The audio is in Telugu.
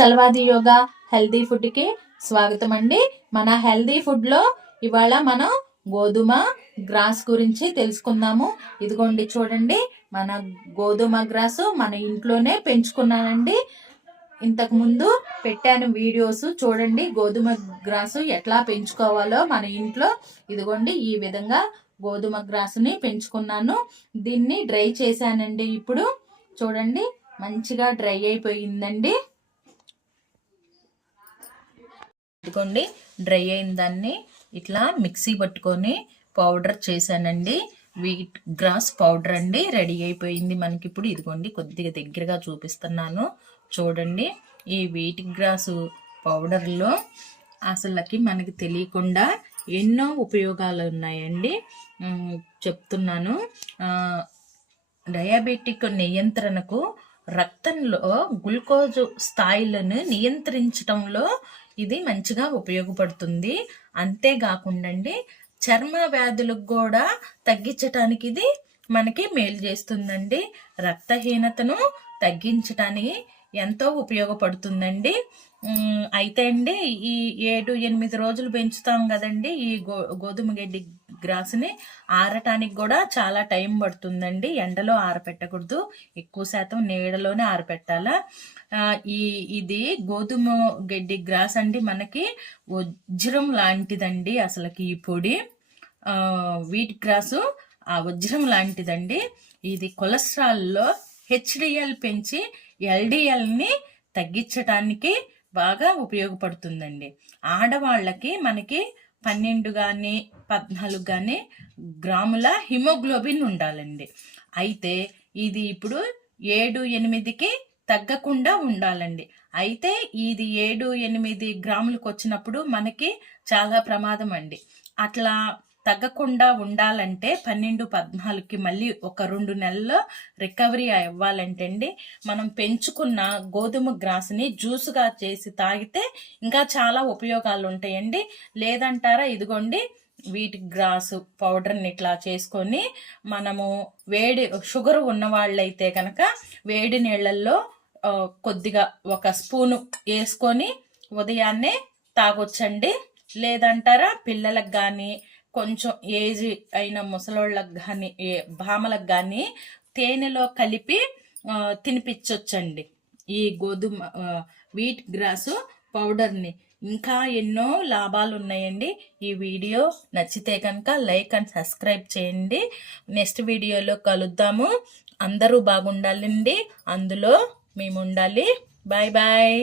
చలవాది యోగా హెల్దీ ఫుడ్కి స్వాగతం అండి. మన హెల్దీ ఫుడ్లో ఇవాళ మనం గోధుమ గ్రాస్ గురించి తెలుసుకుందాము. ఇదిగోండి చూడండి మన గోధుమ గ్రాసు మన ఇంట్లోనే పెంచుకున్నానండి. ఇంతకు ముందు పెట్టాను వీడియోస్ చూడండి గోధుమ గ్రాసు ఎట్లా పెంచుకోవాలో మన ఇంట్లో. ఇదిగోండి ఈ విధంగా గోధుమ గ్రాసుని పెంచుకున్నాను. దీన్ని డ్రై చేశానండి ఇప్పుడు. చూడండి మంచిగా డ్రై అయిపోయిందండి. ఇదిగోండి డ్రై అయిన దాన్ని ఇట్లా మిక్సీ పట్టుకొని పౌడర్ చేశానండి. వీట్ గ్రాస్ పౌడర్ అండి. రెడీ అయిపోయింది మనకి ఇప్పుడు ఇదిగోండి కొద్దిగా దగ్గరగా చూపిస్తున్నాను. చూడండి ఈ వీట్ గ్రాసు పౌడర్లో అసలకి మనకి తెలియకుండా ఎన్నో ఉపయోగాలు ఉన్నాయండి. చెప్తున్నాను. డయాబెటిక్ నియంత్రణకు రక్తంలో గ్లూకోజ్ స్థాయిలను నియంత్రించడంలో ఇది మంచిగా ఉపయోగపడుతుంది. అంతేకాకుండా చర్మ వ్యాధులకు కూడా తగ్గించటానికి ఇది మనకి మేలు చేస్తుందండి. రక్తహీనతను తగ్గించటానికి ఎంతో ఉపయోగపడుతుందండి. అయితే అండి ఈ ఏడు ఎనిమిది రోజులు పెంచుతాం కదండి ఈ గో గోధుమ గడ్డి గ్రాస్ని ఆరటానికి కూడా చాలా టైం పడుతుందండి. ఎండలో ఆరపెట్టకూడదు. ఎక్కువ శాతం నీడలోనే ఆరపెట్టాలా. ఈ ఇది గోధుమ గడ్డి గ్రాస్ అండి మనకి వజ్రం లాంటిదండి అసలుకి ఈ పొడి. వీట్ గ్రాసు ఆ వజ్రం లాంటిదండి. ఇది కొలెస్ట్రాల్లో హెచ్డిఎల్ పెంచి ఎల్డిఎల్ని తగ్గించటానికి బాగా ఉపయోగపడుతుందండి. ఆడవాళ్ళకి మనకి పన్నెండు కానీ పద్నాలుగు కానీ గ్రాముల హిమోగ్లోబిన్ ఉండాలండి. అయితే ఇది ఇప్పుడు ఏడు ఎనిమిదికి తగ్గకుండా ఉండాలండి. అయితే ఇది ఏడు ఎనిమిది గ్రాములకు వచ్చినప్పుడు మనకి చాలా ప్రమాదం అండి. అట్లా తగ్గకుండా ఉండాలంటే పన్నెండు పద్నాలుగుకి మళ్ళీ ఒక రెండు నెలల్లో రికవరీ ఇవ్వాలంటే అండి మనం పెంచుకున్న గోధుమ గ్రాసుని జ్యూస్గా చేసి తాగితే ఇంకా చాలా ఉపయోగాలు ఉంటాయండి. లేదంటారా ఇదిగోండి వీటి గ్రాసు పౌడర్ని ఇట్లా చేసుకొని మనము వేడి షుగర్ ఉన్న వాళ్ళైతే కనుక వేడి నీళ్ళల్లో కొద్దిగా ఒక స్పూను వేసుకొని ఉదయాన్నే తాగొచ్చండి. లేదంటారా పిల్లలకు కానీ కొంచెం ఏజ్ అయిన ముసలోళ్ళకి కానీ భామలకు కానీ తేనెలో కలిపి తినిపించవచ్చండి తినిపించొచ్చండి. ఈ గోధుమ వీట్ గ్రాసు పౌడర్ని. ఇంకా ఎన్నో లాభాలు ఉన్నాయండి ఈ వీడియో నచ్చితే కనుక లైక్ అండ్ సబ్స్క్రైబ్ చేయండి. నెక్స్ట్ వీడియోలో కలుద్దాము. అందరూ బాగుండాలండి. అందులో మేము ఉండాలి బాయ్ బాయ్.